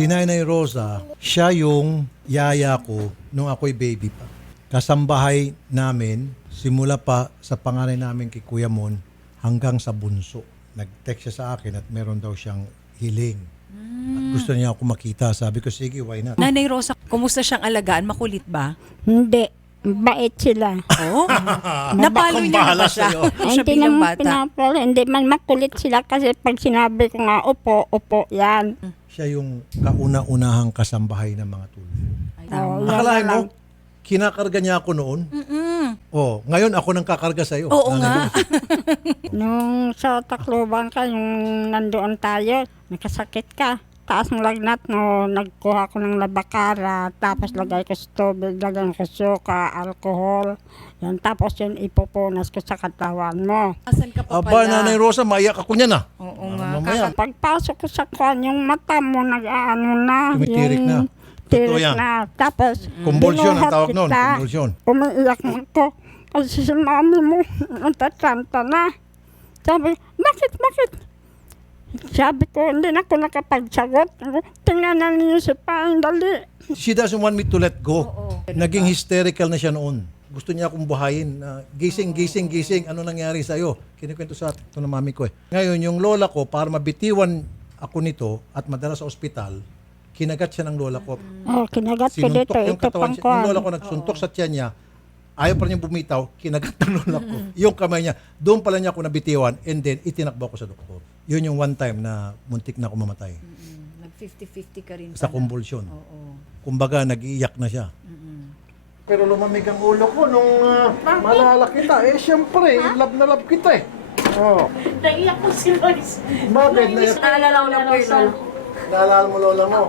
Si Nanay Rosa, siya yung yaya ko nung ako'y baby pa. Kasambahay namin, simula pa sa panganay namin kay Kuya Mon hanggang sa bunso. Nag-text siya sa akin at meron daw siyang hiling. At gusto niya ako makita. Sabi ko, sige, why not? Nanay Rosa, kumusta siyang alagaan? Makulit ba? Hindi. Bait sila. Oo. Napalo Bakang niyo na ba siya? sa'yo. siya hindi bilang naman bata. pinapalo. Hindi man makulit sila kasi pag sinabi ko nga, upo, upo, yan. Siya yung kauna-unahang kasambahay ng mga tulo. Oh, yan Akalain mo, lang. kinakarga niya ako noon. Oh, ngayon ako nang kakarga sa iyo. Oo nga. Nung sa Tacloban ka, yung nandoon tayo, nakasakit ka. Taas ng lagnat, no, nagkuha ko ng labakara, tapos lagay ko sa tubig, lagay ko suka, alcohol. Yan, tapos yun ipupunas ko sa katawan mo. Asan ka pa Aba, pala? Nanay Rosa, maiyak ako niyan ah. Oo nga. Mamaya, Pagpasok ko sa kwan, yung mata mo nag-ano na. Tumitirik na. Tirik Totoo yan. na. Tapos, Convulsion ang binuhat tawag noon, kita. convulsion. Umiiyak na ako. Kasi si mami mo, natatanta na. Sabi, bakit, bakit? Sabi ko, hindi na ako nakapagsagot. Tingnan na niyo si Paing, dali. she doesn't want me to let go. Naging hysterical na siya noon. Gusto niya akong buhayin. na gising, gising, gising. Ano nangyari sa'yo? Kinikwento sa atin ito ng mami ko eh. Ngayon, yung lola ko, para mabitiwan ako nito at madala sa ospital, kinagat siya ng lola ko. Oh, kinagat ko dito. Sinuntok yung Ito katawan pang siya. Yung lola ko nagsuntok sa tiyan niya. Ayaw pa niya bumitaw, kinagat ng lola ko. Yung kamay niya, doon pala niya ako nabitiwan and then itinakbo ko sa doktor. Yun yung one time na muntik na ako mamatay. Nag 50-50 ka rin Sa pala. convulsion. Oo. Kumbaga, nag-iiyak na siya. Pero lumamig ang ulo ko nung uh, malala kita. Eh, siyempre, love na love kita eh. Oh. Naiyak ko si Lois. Bakit? Naiyak? Naalala ko na po yung lolo. Naalala mo lola mo?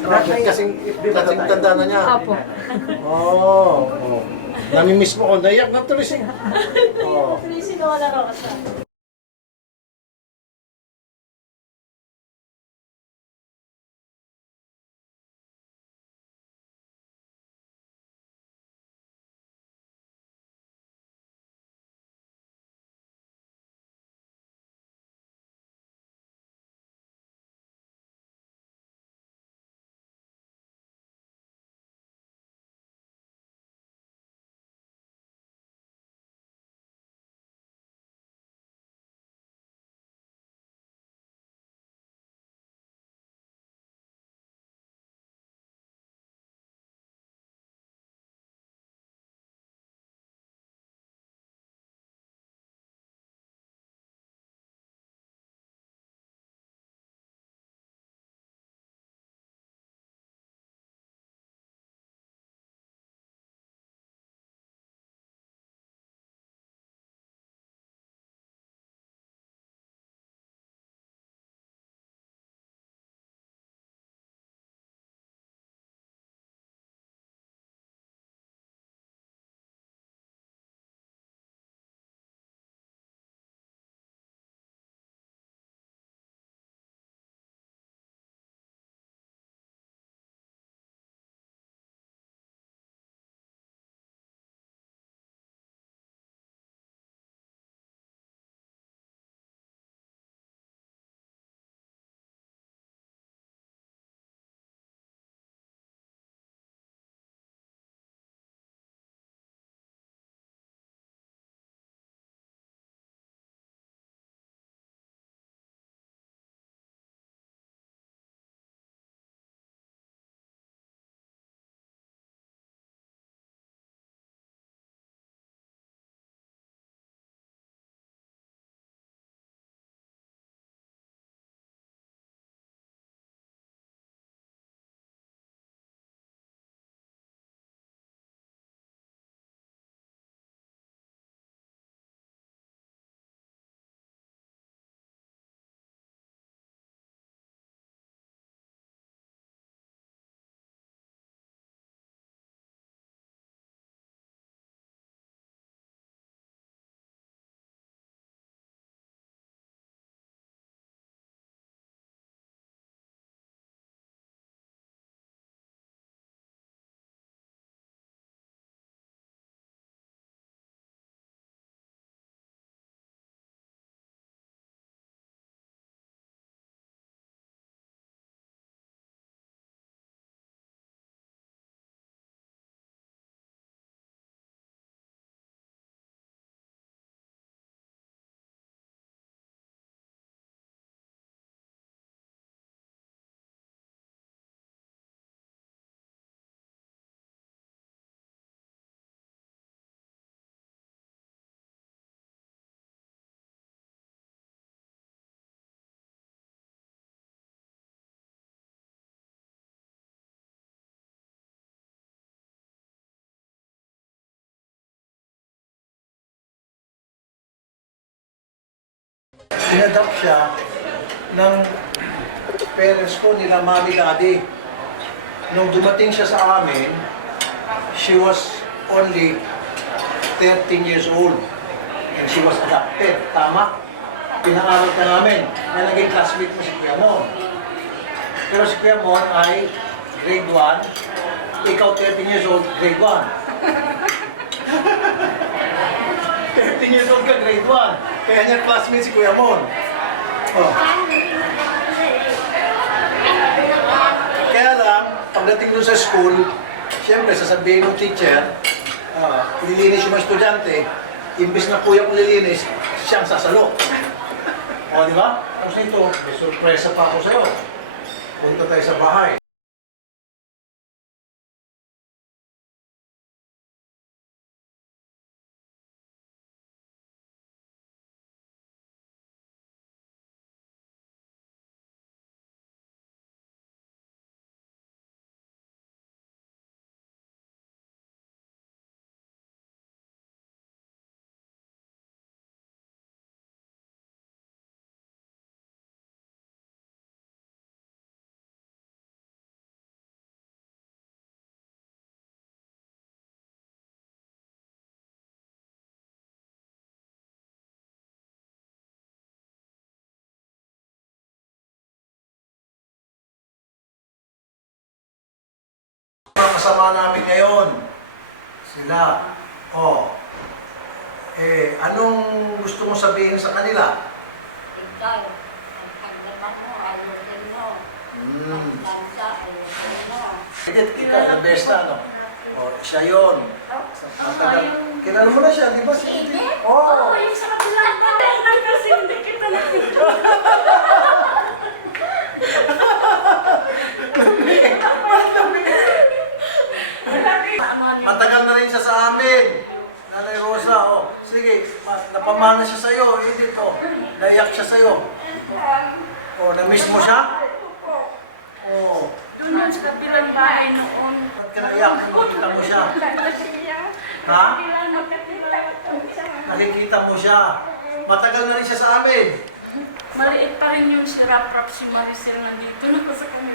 Bakit? Kasing, kasing tanda na niya. Opo. Oo. Oh, Namimiss mo ko. Naiyak na tuloy siya. Oh. Si Lola Rosa. Inadopt siya ng parents ko nila mami daddy. Nung dumating siya sa amin, she was only 13 years old. And she was adopted. Tama? Pinaaral ka namin na classmate mo si Kuya Mon. Pero si Kuya Mon ay grade 1, ikaw 13 years old, grade 1. 13 years old ka, grade 1. Kaya niya classmate si Kuya Mon. Oh. Kaya lang, pagdating doon sa school, siyempre sasabihin ng teacher, ah, lilinis yung mga estudyante, imbis na kuya kong lilinis, siyang sasalo. O, di ba? Tapos nito, may surpresa pa ako sa'yo. Punta tayo sa bahay. Ang kasama namin ngayon, sila, oh, eh, anong gusto mo sabihin sa kanila? Ikaw, ang pagdaman mo, ayaw din mo. Hmm. Ang dansa, ayaw din mo. Ikaw, the best na, no? Oh, siya yun. Matagal. Kilala mo na siya, di ba? Si Oo. Oo, yung sa kabila ba? Kasi hindi kita nakita. Matagal na rin siya sa amin. Nanay Rosa, oh. Sige, ma- napamana siya sa'yo. Edit, oh. Naiyak siya sa'yo. Oh, na-miss mo siya? Oh. Doon yun sa kabilang bahay noon. Ba't ka naiyak? Nakikita mo siya. Ha? Nakikita mo siya. Matagal na rin siya sa amin. Maliit pa rin yung si Rap Rap si Maricel nandito na ko sa kanila.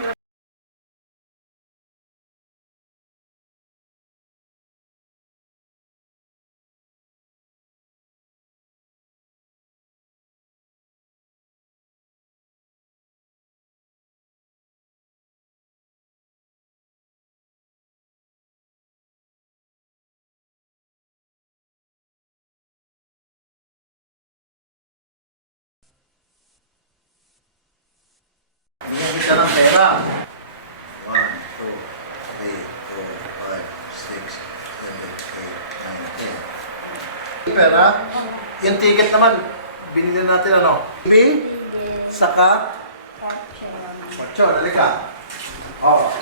Pera? Yung ticket naman, binili natin ano? B, saka, Ocho, dali ka. Oh.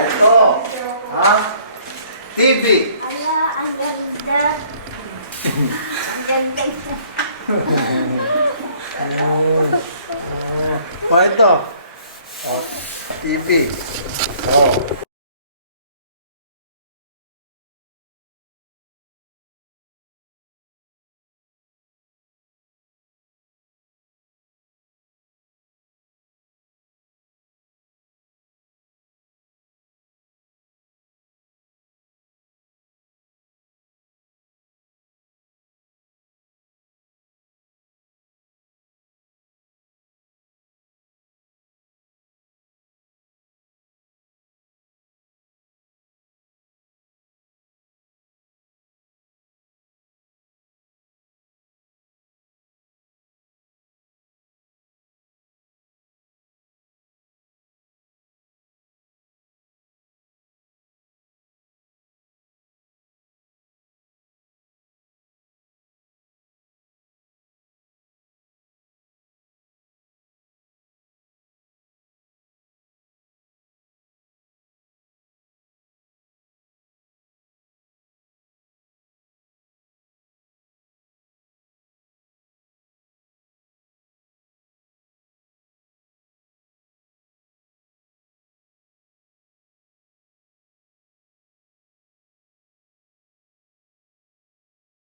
Ito. Ha? TV. Ala, ang ganda. Ang ganda. Oh, ito. Oh, TV. Oh.